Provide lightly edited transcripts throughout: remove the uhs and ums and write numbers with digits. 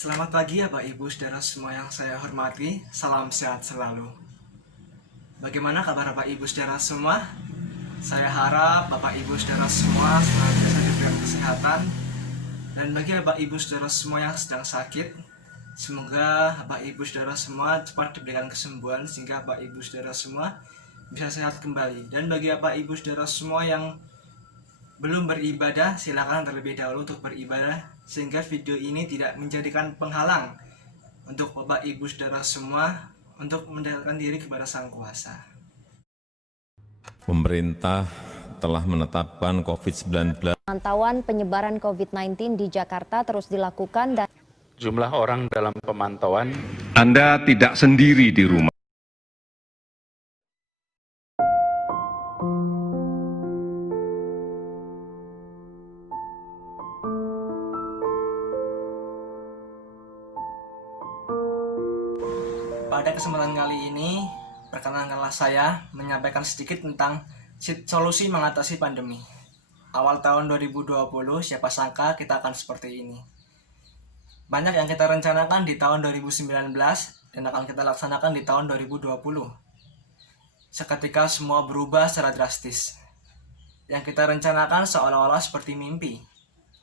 Selamat pagi ya Bapak Ibu Saudara semua yang saya hormati. Salam sehat selalu. Bagaimana kabar Bapak Ibu Saudara semua? Saya harap Bapak Ibu Saudara semua senantiasa diberikan kesehatan. Dan bagi Bapak Ibu Saudara semua yang sedang sakit, semoga Bapak Ibu Saudara semua cepat diberikan kesembuhan sehingga Bapak Ibu Saudara semua bisa sehat kembali. Dan bagi Bapak Ibu Saudara semua yang belum beribadah, silakan terlebih dahulu untuk beribadah sehingga video ini tidak menjadikan penghalang untuk Bapak Ibu Saudara semua untuk mendekatkan diri kepada Sang Kuasa. Pemerintah telah menetapkan COVID-19. Pemantauan penyebaran COVID-19 di Jakarta terus dilakukan dan jumlah orang dalam pemantauan. Anda tidak sendiri di rumah. Pada kesempatan kali ini, perkenankanlah saya menyampaikan sedikit tentang solusi mengatasi pandemi. Awal tahun 2020, siapa sangka kita akan seperti ini. Banyak yang kita rencanakan di tahun 2019 dan akan kita laksanakan di tahun 2020. Seketika semua berubah secara drastis. Yang kita rencanakan seolah-olah seperti mimpi.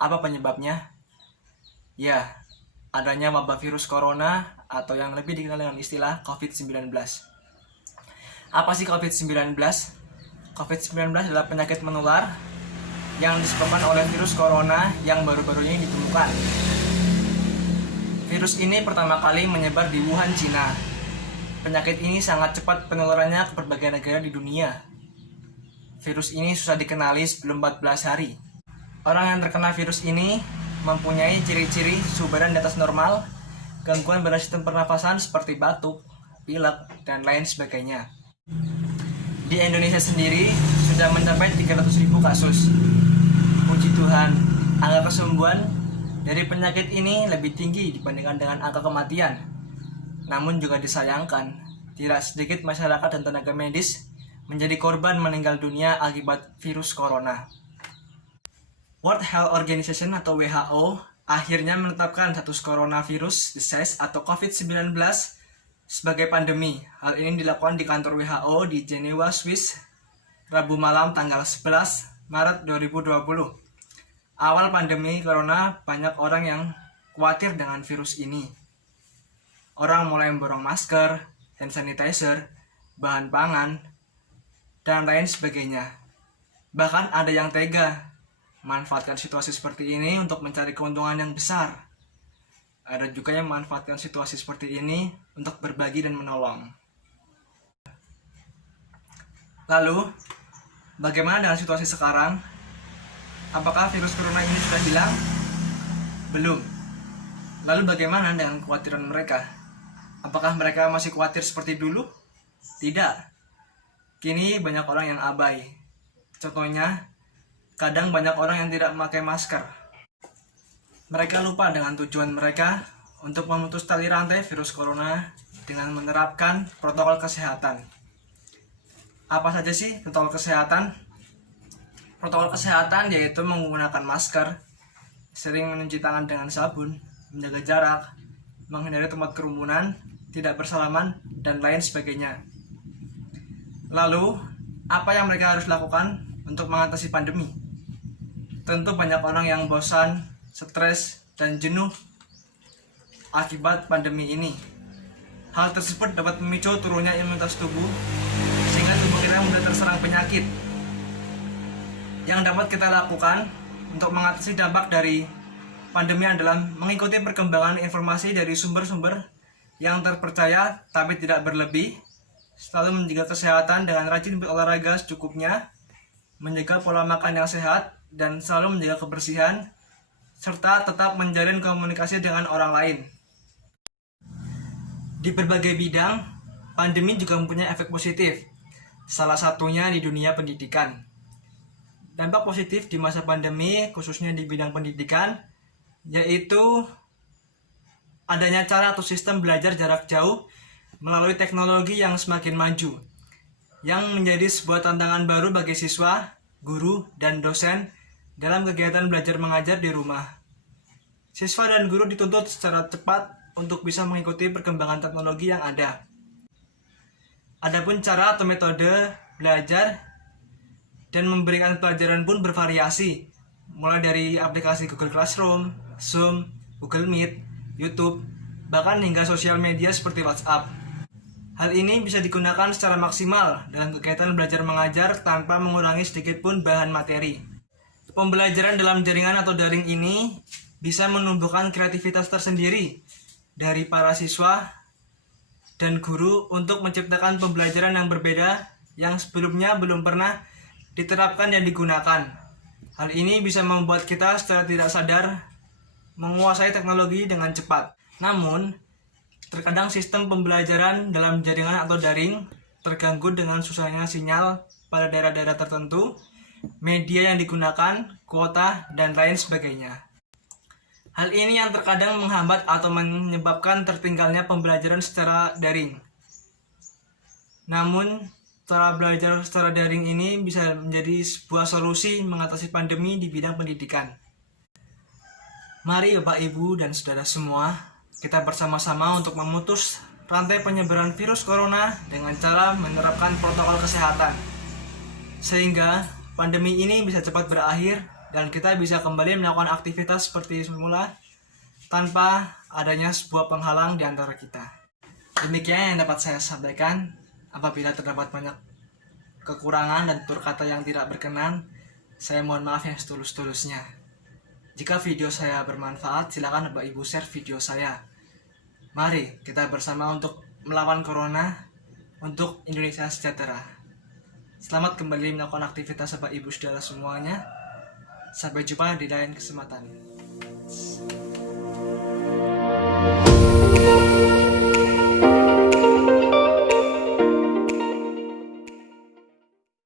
Apa penyebabnya? Ya, adanya wabah virus corona atau yang lebih dikenal dengan istilah COVID-19. Apa sih COVID-19? COVID-19 adalah penyakit menular yang disebabkan oleh virus corona yang baru-baru ini ditemukan. Virus ini pertama kali menyebar di Wuhan, Cina. Penyakit ini sangat cepat penularannya ke berbagai negara di dunia. Virus ini susah dikenali sebelum 14 hari. Orang yang terkena virus ini mempunyai ciri-ciri suhu badan di atas normal, gangguan pada sistem pernafasan seperti batuk, pilek, dan lain sebagainya. Di Indonesia sendiri sudah mencapai 300.000 kasus. Puji Tuhan, angka kesembuhan dari penyakit ini lebih tinggi dibandingkan dengan angka kematian. Namun juga disayangkan, tidak sedikit masyarakat dan tenaga medis menjadi korban meninggal dunia akibat virus corona. World Health Organization atau WHO akhirnya menetapkan status coronavirus disease atau COVID-19 sebagai pandemi. Hal ini dilakukan di kantor WHO di Jenewa, Swiss, Rabu malam tanggal 11 Maret 2020. Awal pandemi corona, banyak orang yang khawatir dengan virus ini. Orang mulai memborong masker, hand sanitizer, bahan pangan, dan lain sebagainya. Bahkan ada yang tega manfaatkan situasi seperti ini untuk mencari keuntungan yang besar. Ada juga yang memanfaatkan situasi seperti ini untuk berbagi dan menolong. Lalu, bagaimana dengan situasi sekarang? Apakah virus corona ini sudah hilang? Belum. Lalu bagaimana dengan kekhawatiran mereka? Apakah mereka masih khawatir seperti dulu? Tidak. Kini banyak orang yang abai. Contohnya, kadang banyak orang yang tidak memakai masker. Mereka lupa dengan tujuan mereka untuk memutus tali rantai virus corona dengan menerapkan protokol kesehatan. Apa saja sih protokol kesehatan? Protokol kesehatan yaitu menggunakan masker, sering mencuci tangan dengan sabun, menjaga jarak, menghindari tempat kerumunan, tidak bersalaman, dan lain sebagainya. Lalu, apa yang mereka harus lakukan untuk mengatasi pandemi? Tentu banyak orang yang bosan, stres, dan jenuh akibat pandemi ini. Hal tersebut dapat memicu turunnya imunitas tubuh, sehingga tubuh kita mudah terserang penyakit. Yang dapat kita lakukan untuk mengatasi dampak dari pandemi adalah mengikuti perkembangan informasi dari sumber-sumber yang terpercaya tapi tidak berlebih, selalu menjaga kesehatan dengan rajin berolahraga secukupnya, menjaga pola makan yang sehat, dan selalu menjaga kebersihan, serta tetap menjalin komunikasi dengan orang lain. Di berbagai bidang, pandemi juga mempunyai efek positif, salah satunya di dunia pendidikan. Dampak positif di masa pandemi, khususnya di bidang pendidikan, yaitu adanya cara atau sistem belajar jarak jauh melalui teknologi yang semakin maju, yang menjadi sebuah tantangan baru bagi siswa, guru, dan dosen dalam kegiatan belajar mengajar di rumah. Siswa dan guru dituntut secara cepat untuk bisa mengikuti perkembangan teknologi yang ada. Adapun cara atau metode belajar dan memberikan pelajaran pun bervariasi, mulai dari aplikasi Google Classroom, Zoom, Google Meet, YouTube, bahkan hingga sosial media seperti WhatsApp. Hal ini bisa digunakan secara maksimal dalam kegiatan belajar mengajar tanpa mengurangi sedikit pun bahan materi. Pembelajaran dalam jaringan atau daring ini bisa menumbuhkan kreativitas tersendiri dari para siswa dan guru untuk menciptakan pembelajaran yang berbeda yang sebelumnya belum pernah diterapkan dan digunakan. Hal ini bisa membuat kita secara tidak sadar menguasai teknologi dengan cepat. Namun, terkadang sistem pembelajaran dalam jaringan atau daring terganggu dengan susahnya sinyal pada daerah-daerah tertentu, media yang digunakan, kuota, dan lain sebagainya. Hal ini yang terkadang menghambat atau menyebabkan tertinggalnya pembelajaran secara daring. Namun, cara belajar secara daring ini bisa menjadi sebuah solusi mengatasi pandemi di bidang pendidikan. Mari Bapak, Ibu, dan Saudara semua, kita bersama-sama untuk memutus rantai penyebaran virus corona dengan cara menerapkan protokol kesehatan. Sehingga pandemi ini bisa cepat berakhir dan kita bisa kembali melakukan aktivitas seperti semula tanpa adanya sebuah penghalang di antara kita. Demikian yang dapat saya sampaikan. Apabila terdapat banyak kekurangan dan tutur kata yang tidak berkenan, saya mohon maaf yang setulus-tulusnya. Jika video saya bermanfaat, silakan Bapak Ibu share video saya. Mari kita bersama untuk melawan corona, untuk Indonesia sejahtera. Selamat kembali melakukan aktivitas Bapak Ibu saudara semuanya. Sampai jumpa di lain kesempatan.